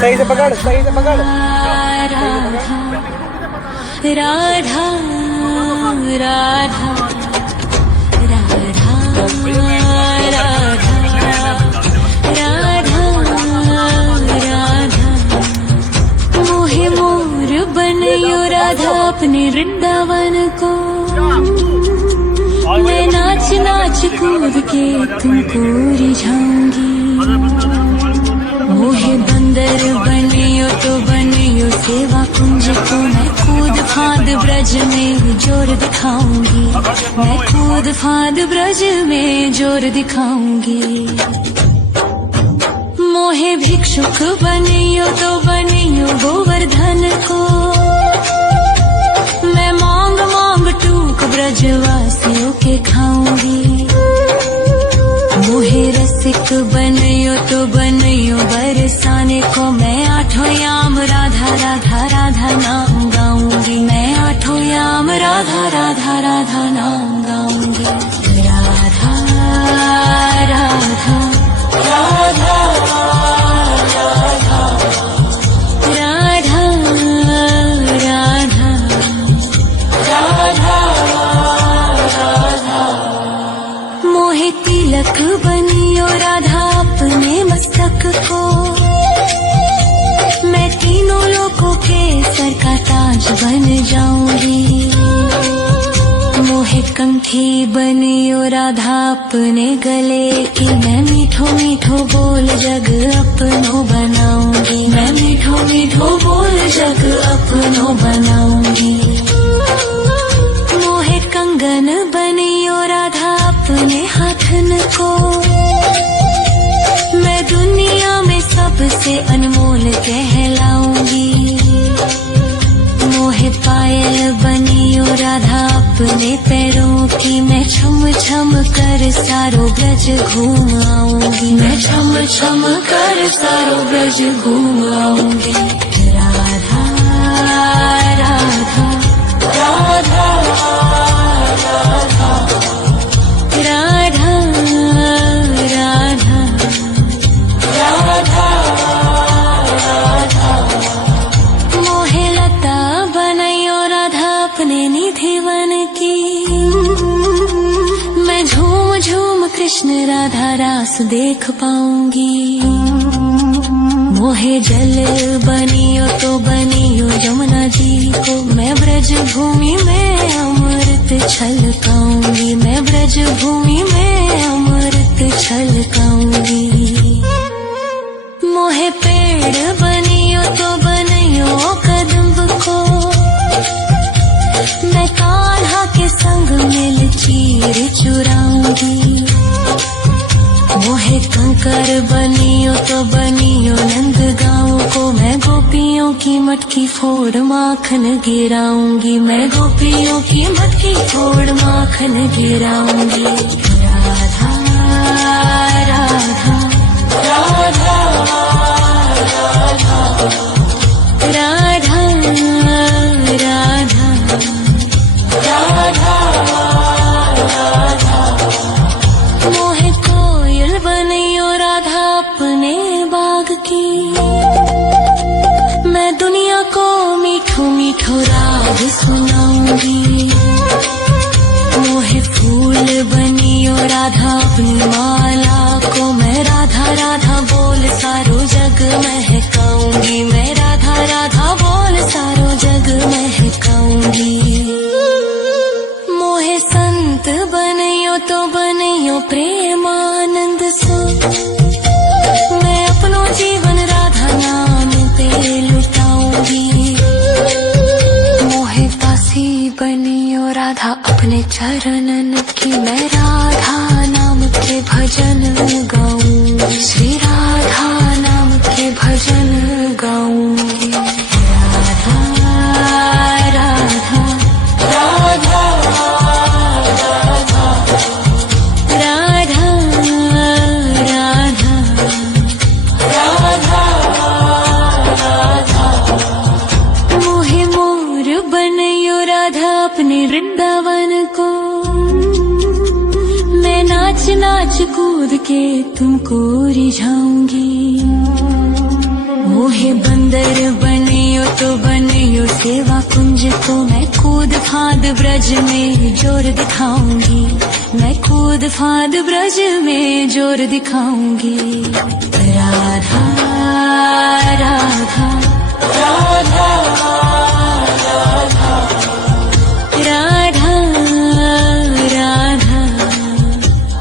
सही से पकड़, सही से पकड़। राधा राधा मोहे मोर बनयो राधा अपने वृंदावन को। मैं नाच नाच कूद के तुमको रिझाऊंगी। मोहे बंदर बनियो तो बनियो सेवा कुंज को। मैं कूद फांद ब्रज में जोर दिखाऊंगी। मैं कूद फांद ब्रज में जोर दिखाऊंगी। मोहे भिक्षुक बनियो तो बनियो गोवर्धन को। मैं मांग मांग टूक ब्रजवासियों के खाऊंगी। मोहे रसिक बनियो तो बनियो बरसाने को। मैं आठों याम राधा राधा राधा नाम गाऊंगी। मैं आठों याम राधा राधा राधा नाम गाऊंगी। राधा राधा राधा तिलक बनियो राधा अपने मस्तक को। मैं तीनों लोगों के सर का ताज बन जाऊंगी। मोहे कंठी बनियो राधा अपने गले की। मैं मीठो मीठो बोल जग अपनो बनाऊंगी। मैं मीठो मीठो बोल जग अपनो बनाऊंगी। मोहे कंगन बनियो राधा अपने हाथन को। मैं दुनिया में सबसे अनमोल कहलाऊंगी। मोहे पायल बनियो राधा अपने पैरों की। मैं छम छम कर सारो ब्रज घूम आऊंगी। मैं छम छम कर सारो ब्रज घूम आऊंगी। राधा राधा राधा कृष्ण राधा रास देख पाऊंगी। मोहे जल बनियो तो बनियो यमुना जी को। मैं ब्रज भूमि में अमृत छलकाऊंगी। मैं ब्रज भूमि में अमृत छलकाऊंगी। मोहे पेड़ बनियो तो बनियो कदम्ब को। मैं कान्हा के संग मिल चीर चुराऊंगी। मोहे कंकर बनियो तो बनियो नंद गाँव को। मैं गोपियों की मटकी फोड़ माखन गिराऊंगी। मैं गोपियों की मटकी फोड़ माखन गिराऊंगी। राधा राधा राधा राधा राधा राधा राधा। मोहे कोयल बनियो राधा अपने बाग की। मैं दुनिया को मीठो मीठो राग सुनाऊंगी। मोहे फूल बनियो राधा अपनी माला को। मैं राधा राधा बोल सारो जग महकाऊंगी। मैं राधा राधा बोल सारो जग महकाऊंगी। मोहे संत बनियो तो बनियो प्रेमानंद सो। मैं अपनो जीवन राधा नाम पे लुटाऊंगी। मोहे दासी बनियो राधा अपने चरणन की। मैं राधा नाम के भजन गाऊंगी। श्री राधा नाम के भजन गाऊंगी। राधा राधा राधा राधा राधा राधा राधा। मोहे मोर बनियो राधा अपने वृंदावन को। मैं नाच नाच कूद के तुमको रिझाऊंगी। मोहे सेवा कुंज को मैं कूद फाद ब्रज में जोर दिखाऊंगी, मैं कूद फाद ब्रज में जोर दिखाऊंगी। राधा राधा राधा राधा राधा राधा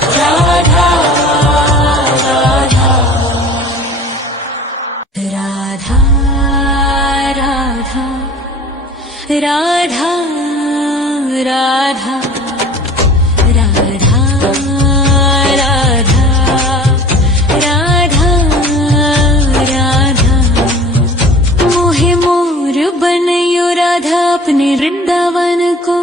राधा राधा राधा राधा राधा राधा राधा राधा मोहे मोर बनयो राधा अपने वृंदावन को,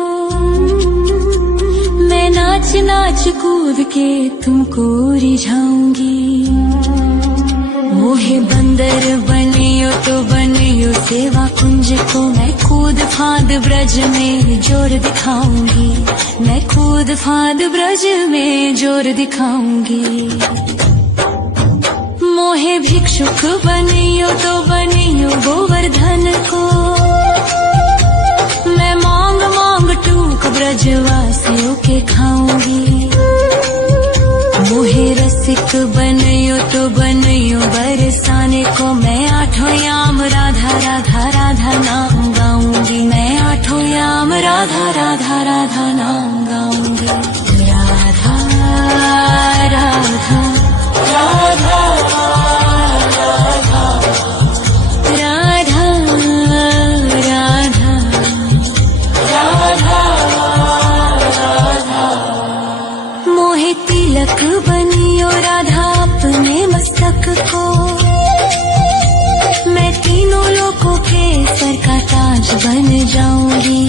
मैं नाच नाच कूद के तुमको रिझाऊंगी। मोहे बंदर बनियो तो बनियो सेवा कुंज को, मैं कूद फाद ब्रज में जोर दिखाऊंगी, मैं कूद फाद ब्रज में जोर दिखाऊंगी। मोहे भिक्षुक बनियो तो बनियो गोवर्धन को, मैं मांग मांग टूक ब्रजवासियों के खाऊंगी। मोहे रसिक बनयो तो बनयो बरसाने को, मैं आठों याम राधा राधा राधा नाम गाऊंगी, मैं आठों याम राधा राधा राधा नाम गाऊंगी। राधा राधा राधा राधा राधा राधा राधा मोहे तिलक बनियो राधा अपने मस्तक को, मैं तीनों लोगों के सर का ताज बन जाऊंगी।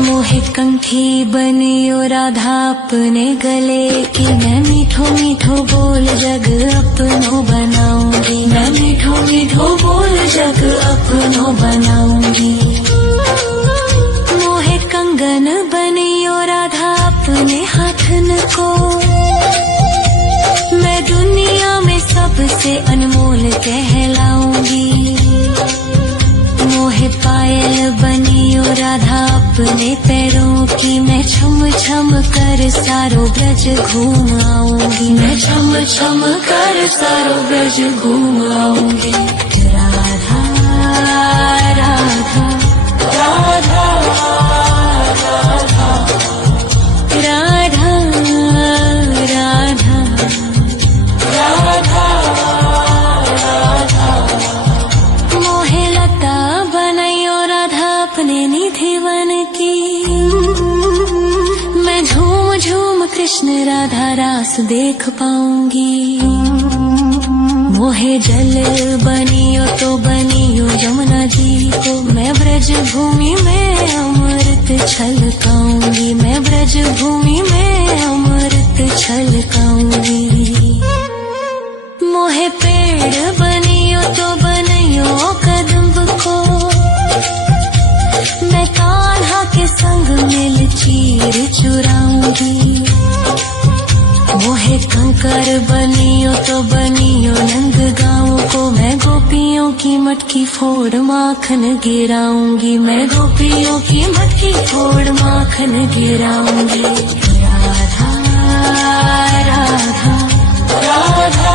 मोहे कंठी बनियो राधा अपने गले की, मैं मीठो मीठो बोल जग अपनो बनाऊंगी, मैं मीठो मीठो बोल जग अपनो बनाऊंगी। मोहे कंगन बनियो राधा अपने हाथन को, मैं दुनिया में सबसे अनमोल कहलाऊंगी। मोहे पायल बनियो राधा अपने पैरों की, मैं छम छम कर सारो ब्रज घूम आऊंगी, मैं छम छम कर सारो ब्रज घूम आऊंगी। राधा राधा राधा राधा राधा राधा राधा राधा मोहे लता बनयो राधा अपने निधि वन की, मैं झूम झूम कृष्ण राधा रास देख पाऊंगी। मोहे जल बनियो तो बनियो यमुना जी को, मैं ब्रज भूमि में अमृत छलकाऊंगी, मैं ब्रज भूमि में अमृत छलकाऊंगी। मोहे पेड़ बनियो तो बनियो कदम्ब को, मैं कान्हा के संग मिल चीर चुराऊंगी। मोहे कंकर बनियो तो बनियो नंद गाँव को, मैं गोपियों की मटकी फोड़ माखन गिराऊंगी, मैं गोपियों की मटकी फोड़ माखन गिराऊंगी। राधा राधा राधा राधा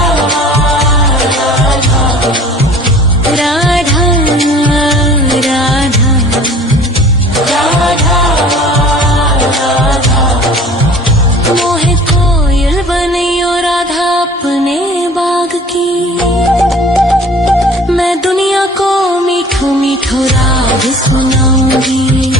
राधा राधा राधा मोहे कोयल बनियो राधा अपने बाग की, मैं दुनिया को मीठो मीठो राग सुनाऊंगी।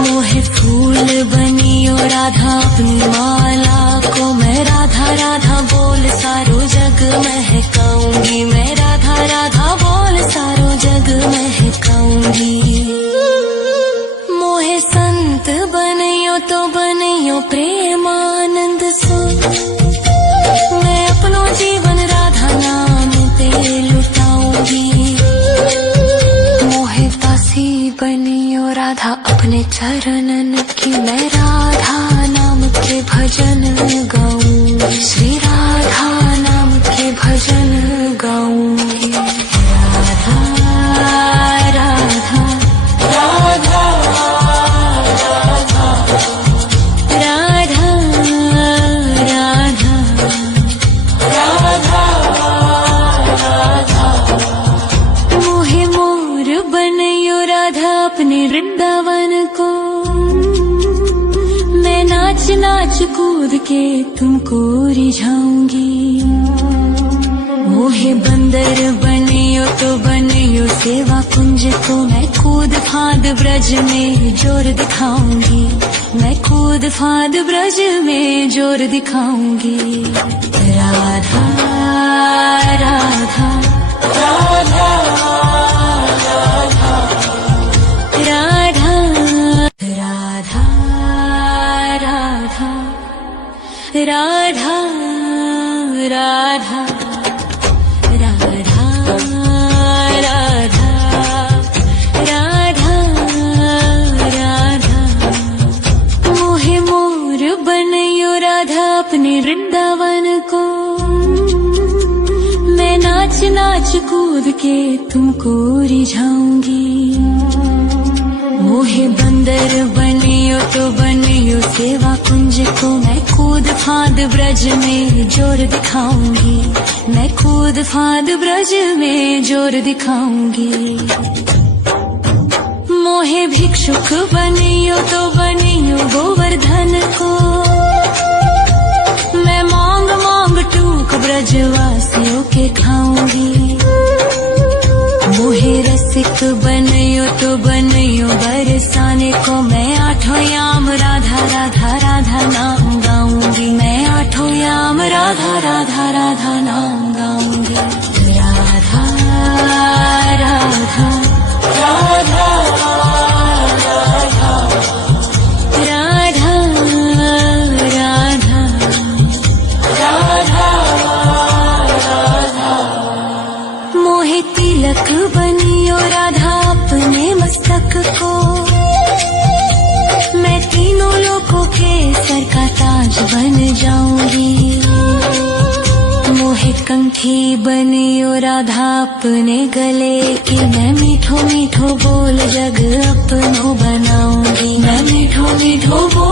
मोहे फूल बनियो राधा अपनी माला को, मैं राधा राधा बोल सारो जग महकाऊंगी, मैं राधा राधा बोल सारो जग महकाऊंगी। मोहे संत बनियो तो बनियो प्रेमानंद सो, मैं अपनो जीवन राधा नाम पे लुटाऊंगी। मोहे दासी बनियो राधा अपने चरणन की, मैं राधा नाम के भजन गाऊंगी, श्री राधा नाम के भजन गाऊंगी। राधा कूद के तुमको रिझाऊंगी। मोहे बंदर बनियो तो बनियो सेवा कुंज को, मैं कूद फांद ब्रज में जोर दिखाऊंगी। मैं कूद फांद ब्रज में जोर दिखाऊंगी। राधा राधा राधा राधा राधा राधा राधा राधा राधा राधा राधा मोहे मोर बनयो राधा अपने वृंदावन को। मैं नाच नाच कूद के तुमको रिझाऊंगी। मोहे बंदर बनियो तो बनियो सेवा कुंज को, मैं कूद फांद ब्रज में जोर दिखाऊंगी। मैं कूद फांद ब्रज में जोर दिखाऊंगी। मोहे भिक्षुक बनियो तो बनियो गोवर्धन को, मैं मांग मांग टूक ब्रजवासियों के खाऊंगी। मोहे रसिक बनियो तो बनियो बरसाने को, मैं आठों याम राधा राधा राधा नाम गाऊंगी। मैं आठों याम राधा राधा राधा नाम गाऊंगी। राधा राधा राधा राधा राधा राधा राधा मोहे तिलक बनियो राधा अपने मस्तक को, मैं तीनों लोगों के सर का ताज बन जाऊंगी। मोहे कंठी बनियो राधा अपने गले की, मैं मीठो मीठो बोल जग अपनो बनाऊंगी। मैं मीठो मीठो बोल